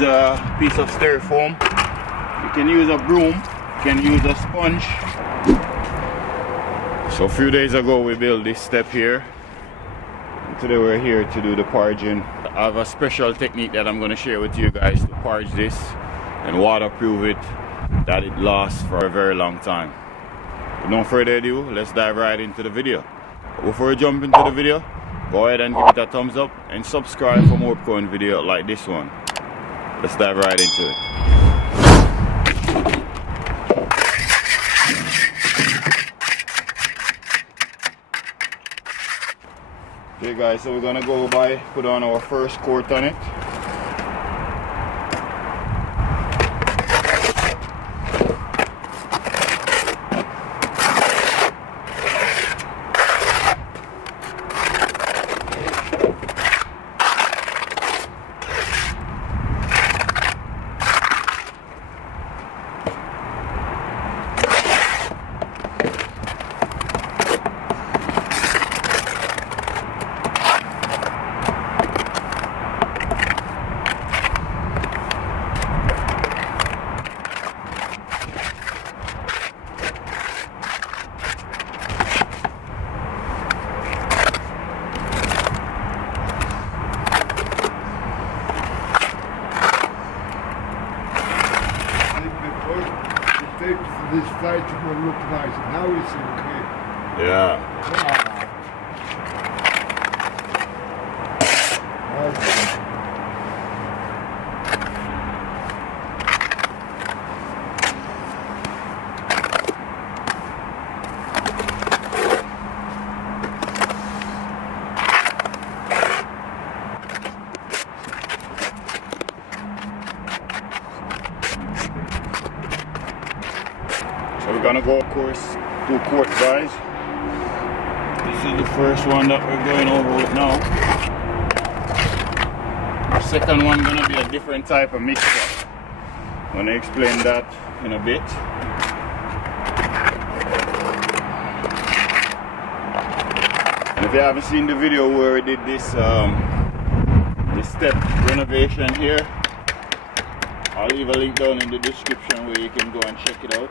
use a piece of styrofoam, you can use a broom, you can use a sponge. So a few days ago we built this step here. Today we're here to do the parging. I have a special technique that I'm going to share with you guys to parge this and waterproof it, that it lasts for a very long time. With no further ado, let's dive right into the video. But before we jump into the video, go ahead and give it a thumbs up and subscribe for more upcoming videos like this one. Let's dive right into it. Okay guys, so we're gonna go by, put on our first coat on it. This side will look nice. Now it's okay. Yeah. So we're gonna go, of course, 2 quarts, guys. This is the first one that we're going over with now. The second one gonna be a different type of mixture. I'm gonna explain that in a bit. And if you haven't seen the video where we did this step renovation here, I'll leave a link down in the description where you can go and check it out.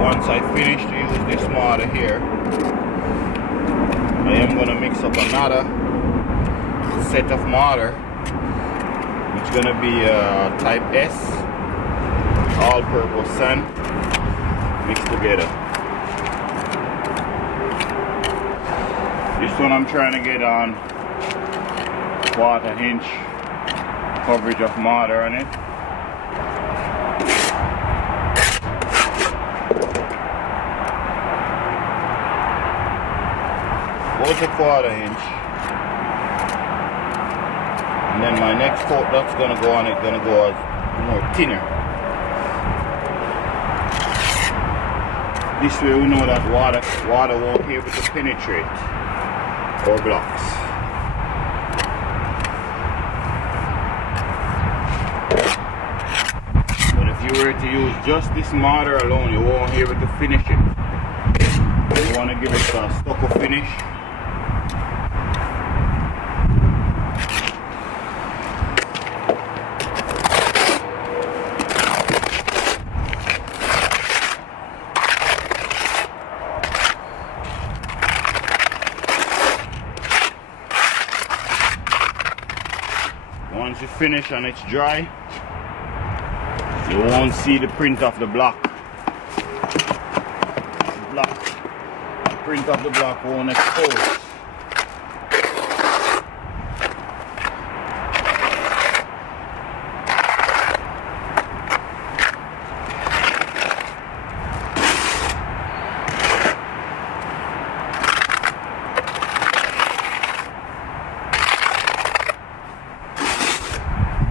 Once I finish to use this martor here, I am going to mix up another set of martor, which is going to be type S, all-purpose sand, mixed together. This one I'm trying to get on 1/4 inch coverage of martor on it. About 1/4 inch. And then my next coat that's gonna go on it gonna go as more thinner. This way we know that water won't be able to penetrate our blocks. But if you were to use just this martor alone, you won't be able to finish it. You want to give it a stucco finish. Once you finish and it's dry, you won't see the print of the block. The print of the block won't expose.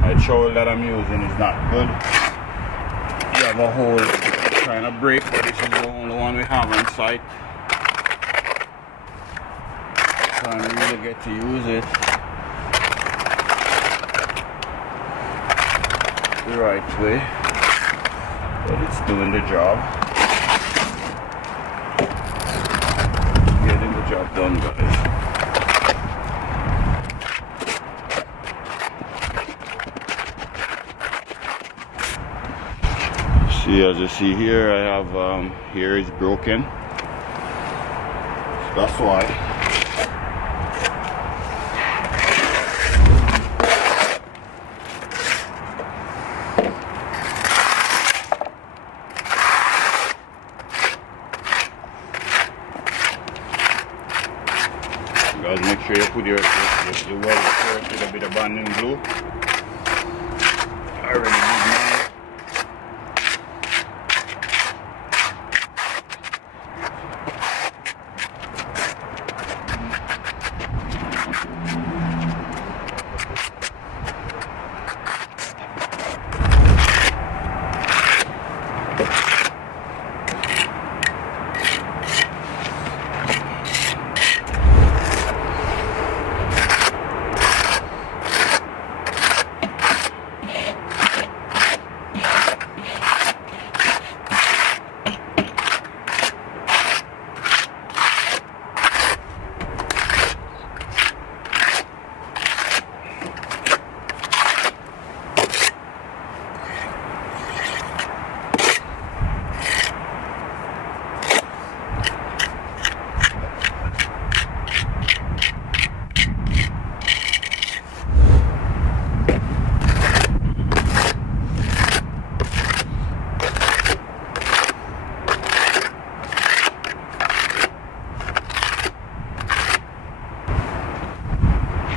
The trowel that I'm using is not good. You have a hole trying to break, but this is the only one we have on site. Can't really get to use it. the right way, but it's doing the job. Getting the job done, guys. See, as you see here, I have here is broken. So that's why. Guys, make sure you put your weld first with a bit of bonding glue. I already did mine.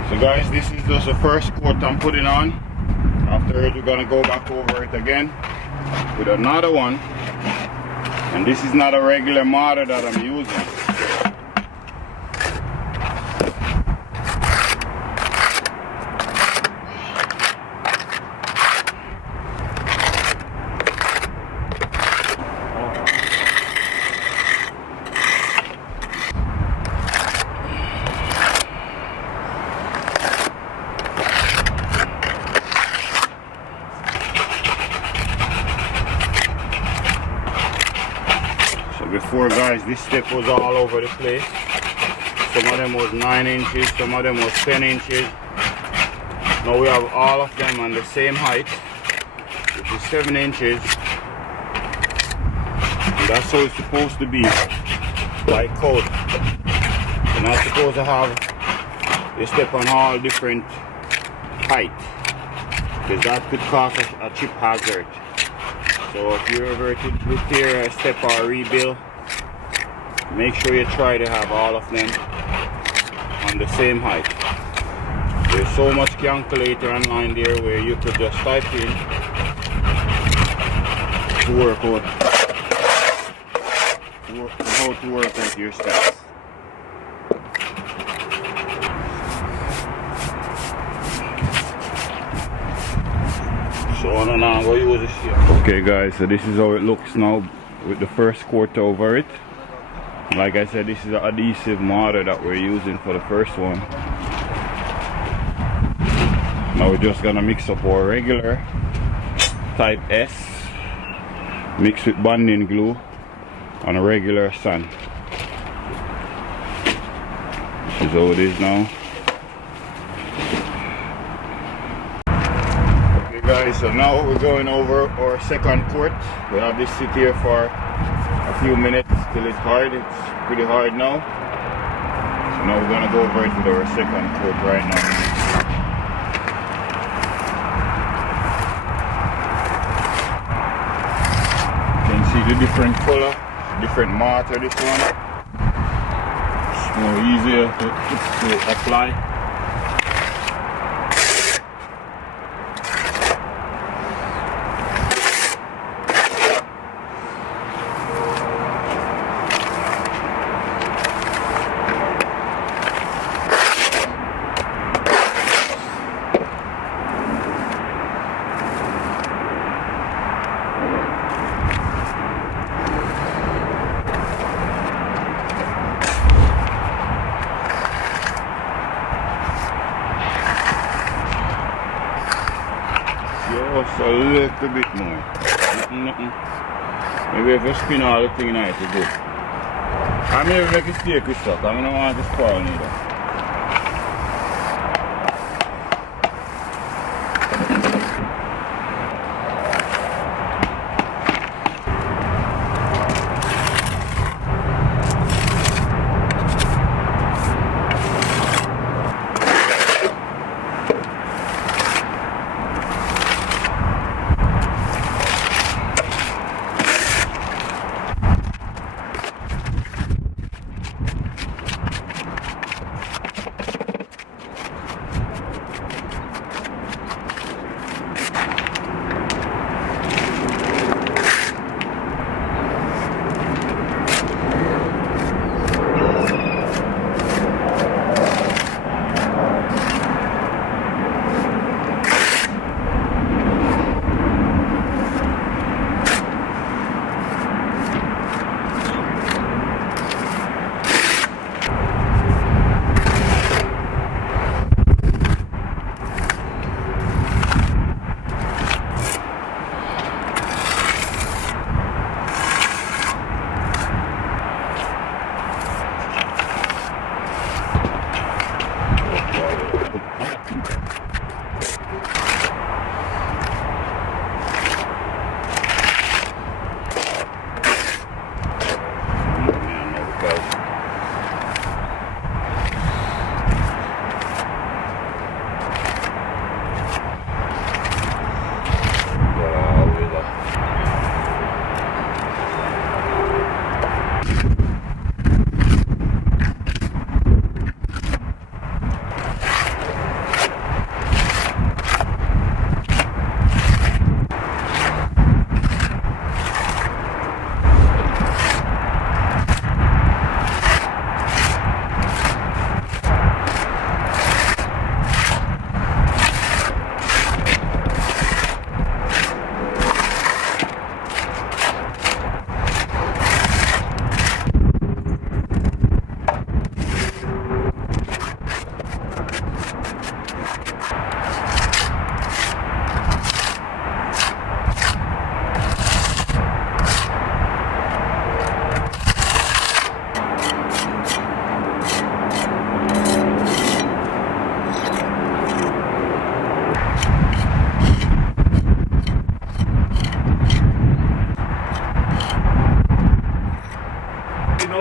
So guys, this is just the first coat I'm putting on. After we're gonna go back over it again with another one. And this is not a regular martor that I'm using. Before, guys, this step was all over the place. Some of them was 9 inches, some of them was 10 inches. Now we have all of them on the same height, which is 7 inches. And that's how it's supposed to be by code. You're not supposed to have the step on all different height, because that could cause a chip hazard. So if you're ever to repair a step or rebuild, make sure you try to have all of them on the same height. There's so much calculator online there where you could just type in to work out how to work out your steps. So on and on, we'll use this here. Okay guys, so this is how it looks now with the first coat over it. Like I said, this is an adhesive mortar that we're using for the first one. Now we're just gonna mix up our regular type S mixed with bonding glue on a regular sand. This is how it is now. Guys, so now we're going over our second coat. We have this sit here for a few minutes till it's hard. It's pretty hard now. So now we're gonna go over it with our second coat right now. You can see the different color, different martor. This one. It's more easier to apply. little bit more. Nothing. Maybe if you spin all the thing nice, it's good. I may make it stay with stuff. I don't want to spoil neither.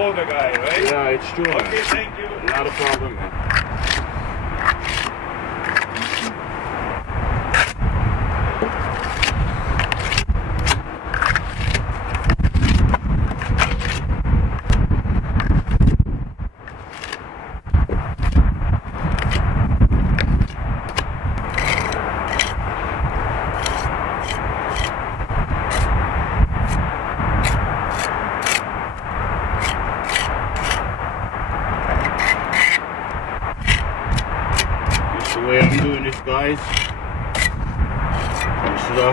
The guy, right? Yeah, it's true. Okay, thank you. Not a problem, man. The way I'm doing this, guys, this is a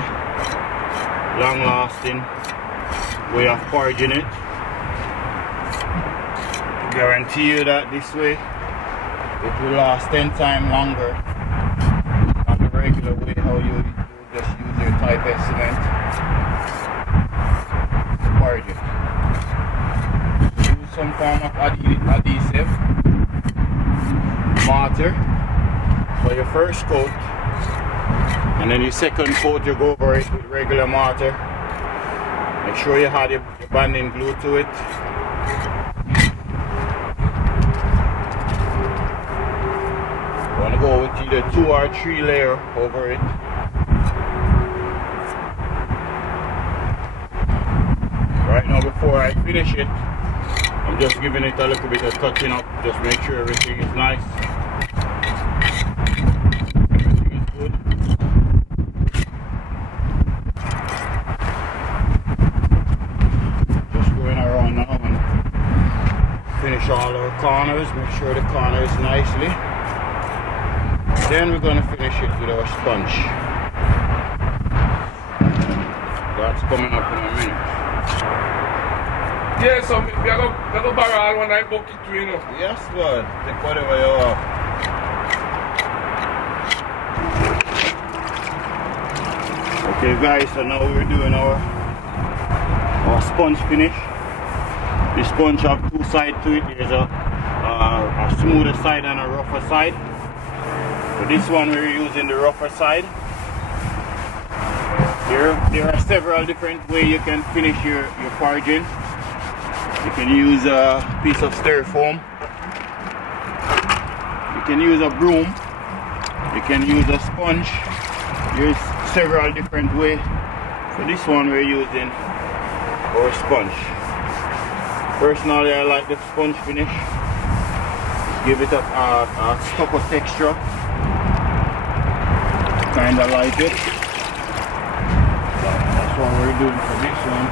long-lasting way of parging it. I guarantee you that this way it will last 10 times longer than the regular way how you just use your type S cement to parge it. Use some form of adhesive, martor for your first coat, and then your second coat you go over it with regular mortar. Make sure you have your banding glue to it. You want to go with either 2 or 3 layer over it. Right now, before I finish it, I'm just giving it a little bit of touching up, just make sure everything is nice. Finish all our corners, make sure the corner is nicely. Then we're going to finish it with our sponge. That's coming up in a minute. Yeah, so we are going to borrow one night bucket too, you know. Yes, Lord. Take whatever you want. Okay guys, so now we're doing our sponge finish. The sponge have two sides to it. There's a smoother side and a rougher side. For this one we're using the rougher side. There are several different ways you can finish your parging. You can use a piece of styrofoam. You can use a broom. You can use a sponge. There's several different ways. For this one we're using our sponge. Personally I like the sponge finish. Give it a stucco texture. Kinda like it. That's what we're doing for this one.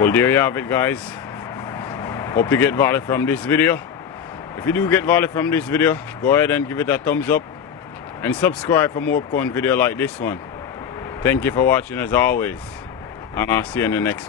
Well, there you have it guys. Hope you get value from this video. If you do get value from this video, go ahead and give it a thumbs up and subscribe for more upcoming video like this one. Thank you for watching as always, and I'll see you in the next one.